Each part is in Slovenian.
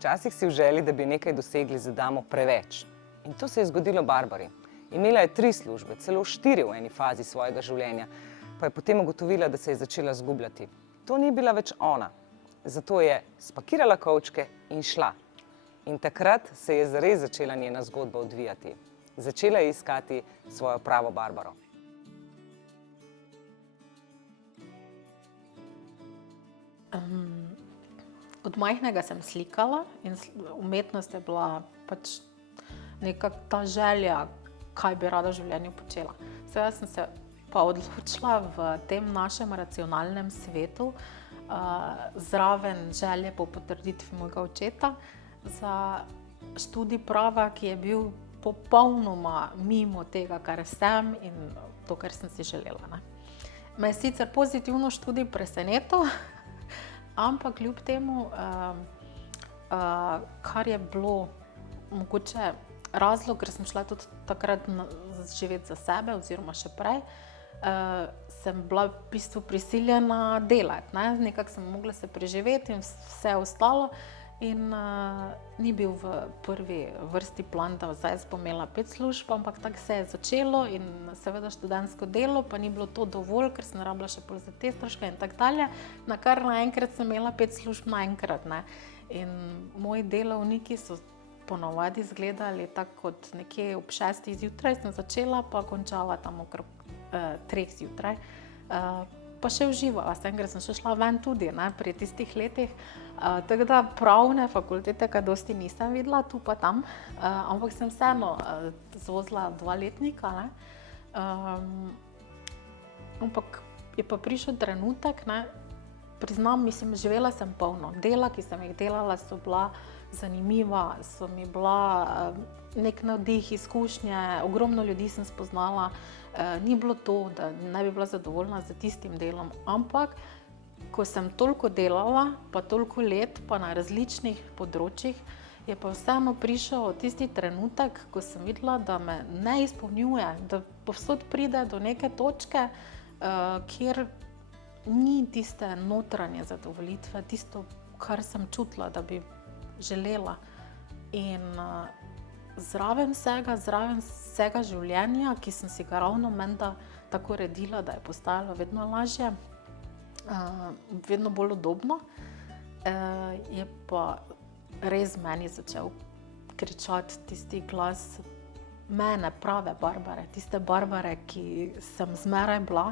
Včasih si v želji, da bi nekaj dosegli, zadamo preveč. In to se je zgodilo Barbari. Imela je 3 službe, celo 4 v eni fazi svojega življenja, pa je potem ugotovila, da se je začela zgubljati. To ni bila več ona. Zato je spakirala kovčke in šla. In takrat se je zares začela njena zgodba odvijati. Začela je iskati svojo pravo Barbaro. Od majhnega sem slikala in umetnost je bila pač nekako ta želja, kaj bi rada v življenju počela. Seveda sem se pa odločila v tem našem racionalnem svetu, zraven želje po potrditvi mojega očeta, za študij prava, ki je bil popolnoma mimo tega, kar sem in to, kar sem si želela. Ne. Me je sicer pozitivno študij presenetil, ampak kljub temu, kar je bilo mogoče razlog, ker sem šla tudi takrat živeti za sebe oziroma še prej, sem bila v bistvu prisiljena delati. Ne? Nekako sem mogla se preživeti in vse ostalo. In ni bil v prvi vrsti plan, da zdaj bom imela 5 služb, ampak tako se je začelo in seveda študentsko delo, pa ni bilo to dovolj, ker sem rabila še pol za te stroške in tako dalje. Na kar naenkrat sem imela 5 služb naenkrat. Ne? In moji delovniki so ponovadi izgledali tako kot nekje ob 6 zjutraj sem začela, pa končala tam okrog 3 zjutraj. Pa še uživala sem, ker sem še šla ven tudi, ne, pri tistih letih. Tako da pravne fakultete kaj dosti nisem videla, tu pa tam, ampak sem vseeno zvozila 2 letnika. Ne. Ampak je pa prišel trenutek, ne, priznam, mislim, živela sem polno. Dela, ki sem jih delala, so bila zanimiva, so mi bila nek navdih, izkušnje, ogromno ljudi sem spoznala. Ni bilo to, da ne bi bila zadovoljna z tistim delom, ampak ko sem toliko delala, pa toliko let, pa na različnih področjih, je pa vseeno prišel tisti trenutek, ko sem videla, da me ne izpolnjuje, da povsod pride do neke točke, kjer ni tiste notranje zadovoljitve, tisto, kar sem čutila, da bi želela. In zraven vsega življenja, ki sem si ga ravno menda tako uredila, da je postajalo vedno lažje, vedno bolj udobno, je pa res meni začel kričati tisti glas mene, prave Barbare, tiste Barbare, ki sem zmeraj bila,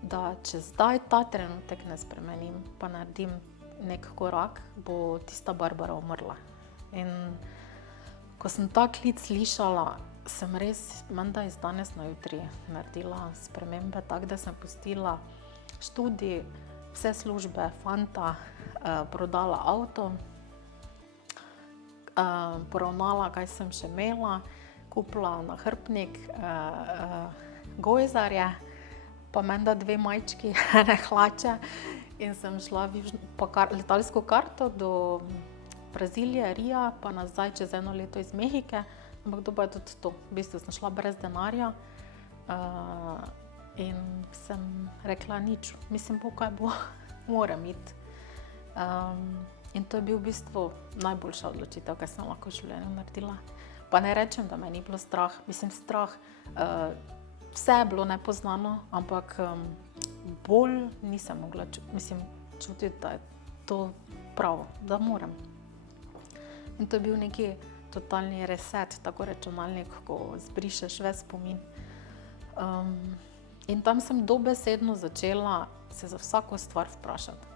da če zdaj ta trenutek ne spremenim, pa naredim nek korak, bo tista Barbara umrla. In ko sem ta klic slišala, sem res menda iz danes na jutri naredila spremembe, tako da sem pustila študij, vse službe, fanta, prodala avto, poravnala, kaj sem še imela, kupila nahrbtnik, gojzarje, pa menda 2 majčki, ene hlače in sem šla letalsko karto do Brazilije, Rija, pa nazaj čez 1 leto iz Mehike, ampak to pa je tudi to. V bistvu sem šla brez denarja in sem rekla nič. Mislim, kaj bo, moram iti. In to je bil v bistvu najboljša odločitev, kaj sem lahko v življenju naredila. Pa ne rečem, da me ni bilo strah. Mislim, strah, vse je bilo nepoznano, ampak bolj nisem mogla čutiti, da je to pravo, da moram. In to je bil neki totalni reset, tako računalnik, ko zbrišeš ves spomin. In tam sem dobesedno začela se za vsako stvar vprašati.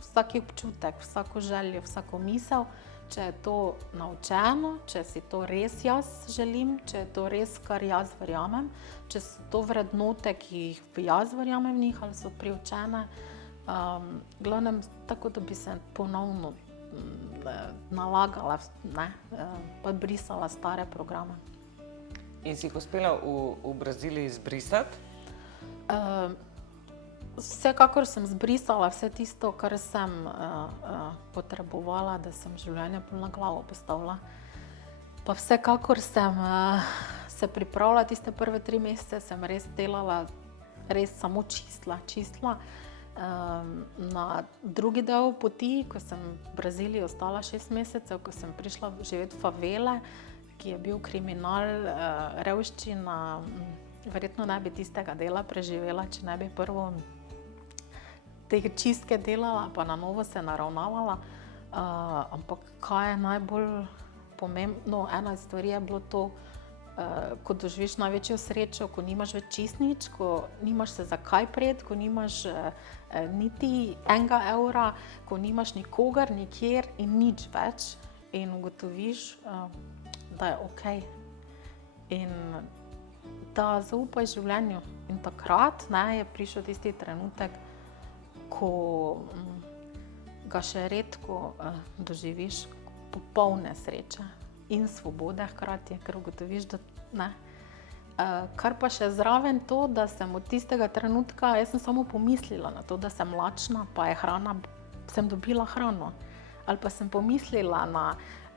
Vsaki občutek, vsako željo, vsako misel, če je to naučeno, če si to res jaz želim, če je to res, kar jaz verjamem, če so to vrednote, ki jih jaz verjamem v njih, ali so priučene. Glavnem, tako da bi se ponovno nalagala, ne, pa brisala stare programe. In si jih uspela v Braziliji zbrisati? Vsekakor sem zbrisala vse tisto, kar sem potrebovala, da sem življenje bolj na glavo postavila. Pa vsekakor sem se pripravila, tiste prve 3 mesece sem res delala, res samo čistila. Na drugi del poti, ko sem v Braziliji ostala 6 mesecev, ko sem prišla živeti v favele, ki je bil kriminal, revščina, verjetno ne bi tistega dela preživela, če ne bi prvo te čistke delala, pa na novo se naravnavala. Ampak kaj je najbolj pomembno, ena od stvari je bilo to, ko doživiš največjo srečo, ko nimaš več čist nič, ko nimaš se za kaj prijeti, ko nimaš niti enega evra, ko nimaš nikogar, nikjer in nič več in ugotoviš, da je okej. In da zaupaj življenju. In takrat je prišel tisti trenutek, ko ga še redko doživiš, popolne sreče in svobode hkrati, ker ugotoviš, da ne. Kar pa še zraven to, da sem od tistega trenutka, jaz sem samo pomislila na to, da sem lačna, pa je hrana, sem dobila hrano. Ali pa sem pomislila na,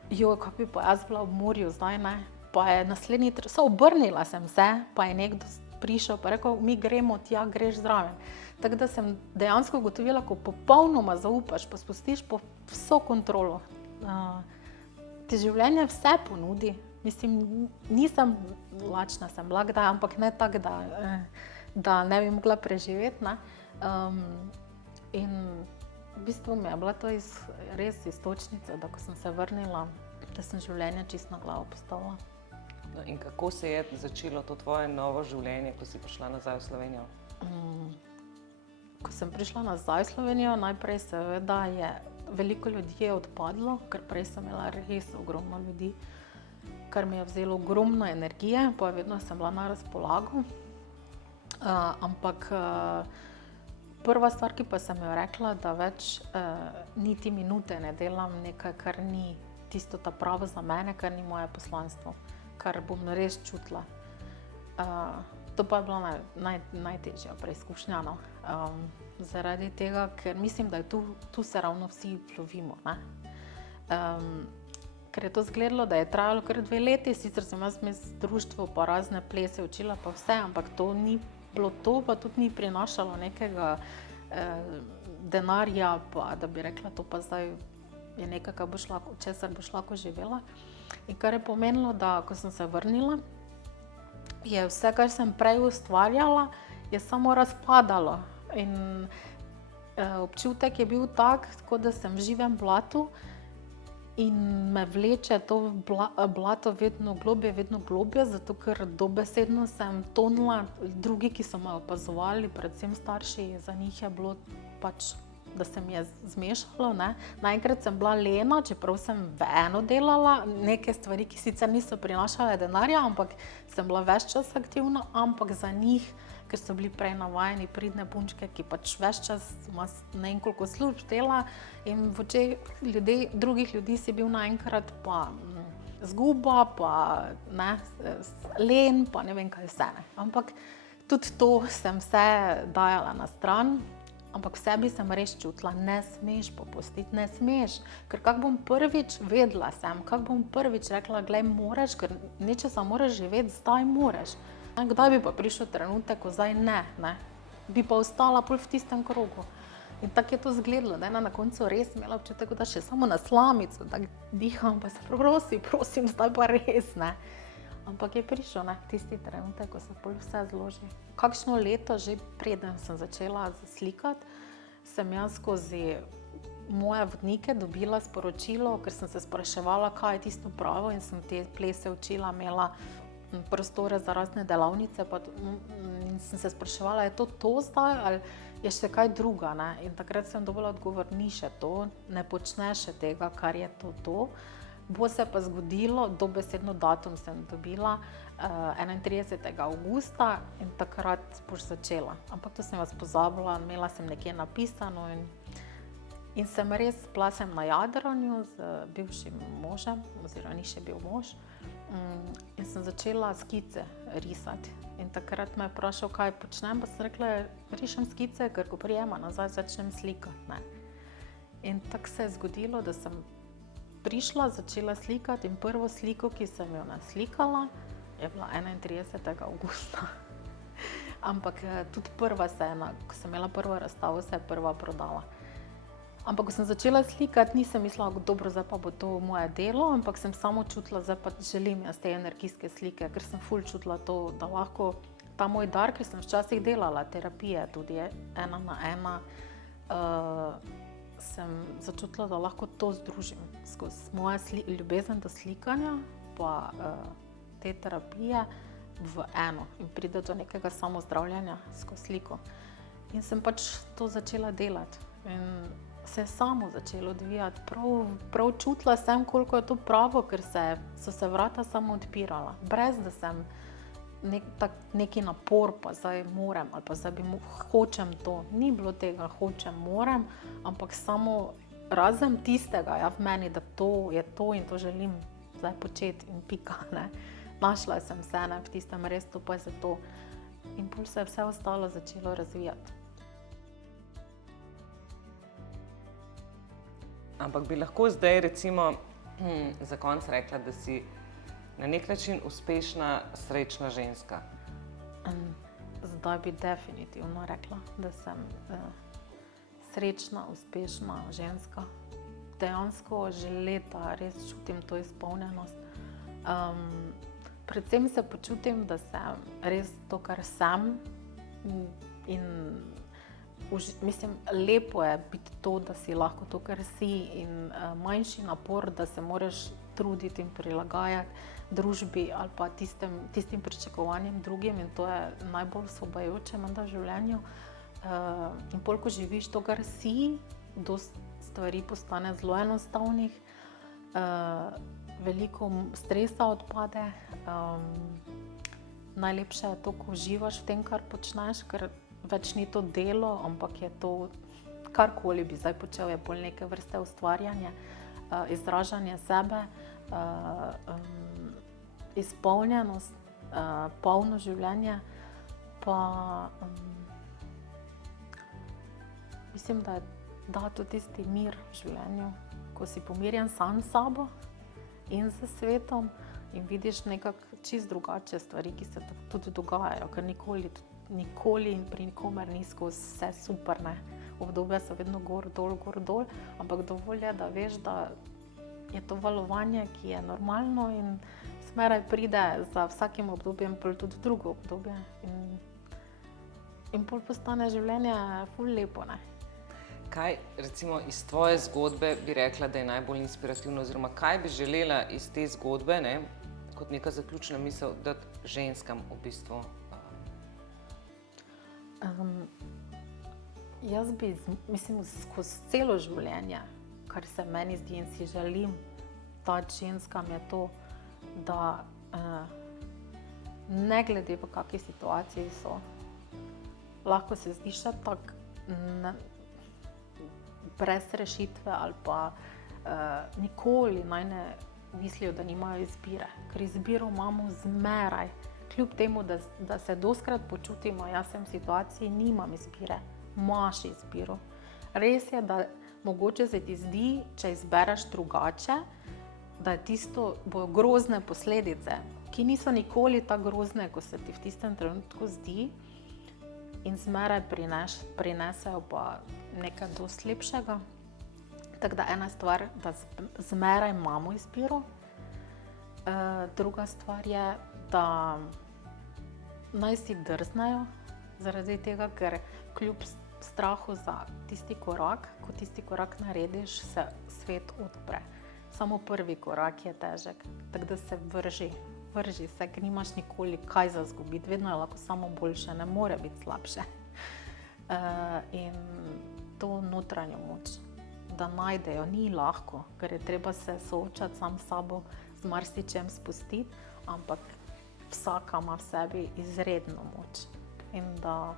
kako bi pa jaz bila ob morju zdaj, ne. Pa je naslednji, obrnila sem se, pa je nekdo prišel pa rekel, mi gremo tja, greš zraven. Tako da sem dejansko ugotovila, ko popolnoma zaupaš, pa spustiš po vso kontrolo. Ti življenje vse ponudi. Mislim, nisem lačna, sem bila kdaj, ampak ne tako, da ne bi mogla preživeti, ne. In v bistvu mi je bila to res iztočnica, da ko sem se vrnila, da sem življenje čisto na glavo postavila. No, in kako se je začelo to tvoje novo življenje, ko si prišla nazaj v Slovenijo? Ko sem prišla nazaj v Slovenijo, najprej seveda je veliko ljudi je odpadlo, ker prej sem imela res ogromno ljudi, kar mi je vzelo ogromno energije, pa vedno sem bila na razpolago. Ampak prva stvar, ki pa sem jo rekla, da več niti minute ne delam nekaj, kar ni tisto ta pravo za mene, kar ni moje poslanstvo, kar bom res čutila. To pa je bila najtežja preizkušnja, no. Zaradi tega, ker mislim, da je tu se ravno vsi lovimo, ne. Ker je to izgledalo, da je trajalo kar 2 leti, sicer sem jaz vmes društvo pa razne plese učila pa vse, ampak to ni bilo to, pa tudi ni prinašalo nekega denarja, pa da bi rekla, to pa zdaj je nekaj, česar boš lahko živela. In kar je pomenilo, da ko sem se vrnila, je vse, kar sem prej ustvarjala, je samo razpadalo. In občutek je bil tak, kot da sem v živem blatu in me vleče to blato vedno globje, zato ker dobesedno sem tonila. Drugi, ki so me opazovali, predvsem starši, za njih je bilo pač, da se mi je zmešalo, ne. Naenkrat sem bila lena, čeprav sem eno delala, neke stvari, ki sicer niso prinašale denarja, ampak sem bila ves čas aktivna, ampak za njih, ker so bili prej navajeni pridne punčke, ki pač ves čas ima ne vem koliko služb dela in v očeh drugih ljudi si bil naenkrat pa zguba, pa ne, len, pa ne vem kaj vse, ne. Ampak tudi to sem vse dajala na stran. Ampak v sebi sem res čutila, ne smeš popustiti, ne smeš. Ker kako bom prvič vedela sem, kako bom prvič rekla, glej, moraš, ker nečesa moraš živeti, zdaj moraš. Kdaj bi pa prišel trenutek, ko zdaj ne. Bi pa ostala pol v tistem krogu. In tako je to izgledalo, da je na koncu res imela občutek, da še samo na slamico, da diham, pa se prosim, zdaj pa res, ne. Ampak je prišel, ne, tisti trenutek, ko se pol vse zloži. Kakšno leto že preden sem začela slikati, sem jaz skozi moje vodnike dobila sporočilo, ker sem se spraševala, kaj je tisto pravo in sem te plese učila, imela prostore za razne delavnice in sem se spraševala, je to zdaj ali je še kaj druga, ne. In takrat sem dobila odgovor, ni še to, ne počneš še tega, kar je to. Bo se pa zgodilo, dobesedno datum sem dobila 31. avgusta in takrat boš začela. Ampak to sem vas pozabila, imela sem nekje napisano in sem res bila sem na jadranju z bivšim možem, oziroma ni še bil mož, in sem začela skice risati. In takrat me je vprašal, kaj počnem, pa sem rekla, rišem skice, ker ko prijema nazaj, začnem slikati, ne. In tako se je zgodilo, da sem prišla, začela slikati in prvo sliko, ki sem jo naslikala, je bila 31. avgusta. Ampak tudi prva scena, ko sem imela prvo razstavo, se je prva prodala. Ampak ko sem začela slikati, nisem mislila, dobro, zdaj pa bo to moje delo, ampak sem samo čutila, zdaj pa želim jaz te energijske slike, ker sem ful čutila to, da lahko ta moj dar, ker sem včasih delala terapije, tudi 1-na-1, sem začutila, da lahko to združim skozi moje ljubezen do slikanja, pa te terapije v eno in pride do nekega samozdravljanja skozi sliko. In sem pač to začela delati in se je samo začelo odvijati. Prav čutila sem, koliko je to pravo, ker so se vrata samo odpirala. Brez da sem neki napor, pa zdaj moram, ali pa zdaj hočem to. Ni bilo tega, hočem, moram, ampak samo razen tistega, ja, v meni, da to je to in to želim zdaj početi in pika, ne. Našla sem se v tistem, res to pa je za to. In pol se je vse ostalo začelo razvijati. Ampak bi lahko zdaj recimo za konec rekla, da si na nek način uspešna, srečna ženska? Zdaj bi definitivno rekla, da sem srečna, uspešna ženska. Dejansko že leta res čutim to izpolnjenost. Predvsem se počutim, da sem res to, kar sem in mislim, lepo je biti to, da si lahko to, kar si in manjši napor, da se moraš truditi in prilagajati družbi ali pa tistim pričakovanjem drugim in to je najbolj osvobajajoče menda v življenju. In pol, ko živiš to, kar si, dosti stvari postane zelo enostavnih, veliko stresa odpade. Najlepše je to, ko uživaš v tem, kar počneš, ker več ni to delo, ampak je to, karkoli bi zdaj počel, je bolj neke vrste ustvarjanje, izražanje sebe, izpolnjenost, polno življenje, pa mislim, da da tudi tisti mir v življenju, ko si pomirjen sam s sabo in s svetom in vidiš nekako čisto drugače stvari, ki se tudi dogajajo, ker nikoli in pri nikomer ni skozi vse super, ne. Obdobja so vedno gor, dol, ampak dovolj je, da veš, da je to valovanje, ki je normalno in smeraj pride za vsakim obdobjem pol tudi drugo obdobje in pol postane življenje ful lepo, ne. Kaj recimo iz tvoje zgodbe bi rekla, da je najbolj inspirativno, oziroma kaj bi želela iz te zgodbe, ne, kot neka zaključna misel, dati ženskam v bistvu? Jaz bi, mislim, skozi celo življenje, kar se meni zdi in si želim dati ženskam, je to, da ne glede v kakšni situaciji so, lahko se zdi še tako brez rešitve ali pa nikoli naj ne mislijo, da nimajo izbire, ker izbiro imamo zmeraj. Kljub temu, da se dostikrat počutimo, jaz sem v situaciji, nimam izbire, imaš izbiro. Res je, da mogoče se ti zdi, če izbereš drugače, da je tisto, bojo grozne posledice, ki niso nikoli tako grozne, ko se ti v tistem trenutku zdi in zmeraj prinesejo pa nekaj dosti lepšega. Tako da ena stvar, da zmeraj imamo izbiro. Druga stvar je, da naj si drznejo, zaradi tega, ker kljub strahu za tisti korak, ko tisti korak narediš, se svet odpre. Samo prvi korak je težek, tako da se vrži se, ker nimaš nikoli kaj za izgubiti, vedno je lahko samo boljše, ne more biti slabše. In to notranjo moč, da najdejo, ni lahko, ker je treba se soočati sam s sabo, z marsičem spustiti, ampak vsaka ima v sebi izredno moč in da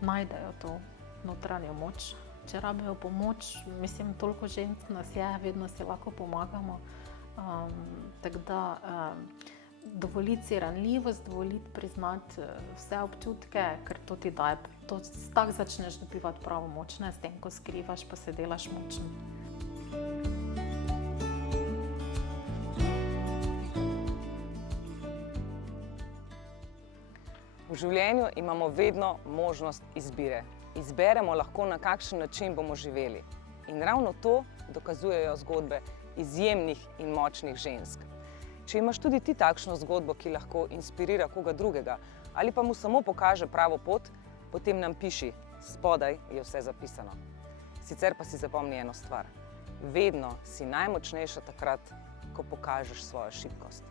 najdejo to notranjo moč. Če rabijo pomoč, mislim, toliko žensk nas je, vedno si lahko pomagamo. Tako da dovoliti si ranljivost, dovoliti priznati vse občutke, ker to ti daje, tako začneš dobivati pravo moč, ne s tem, ko skrivaš, pa se delaš močen. življenju imamo vedno možnost izbire. Izberemo lahko, na kakšen način bomo živeli. In ravno to dokazujejo zgodbe izjemnih in močnih žensk. Če imaš tudi ti takšno zgodbo, ki lahko inspirira koga drugega, ali pa mu samo pokaže pravo pot, potem nam piši, spodaj je vse zapisano. Sicer pa si zapomni eno stvar. Vedno si najmočnejša takrat, ko pokažeš svojo šibkost.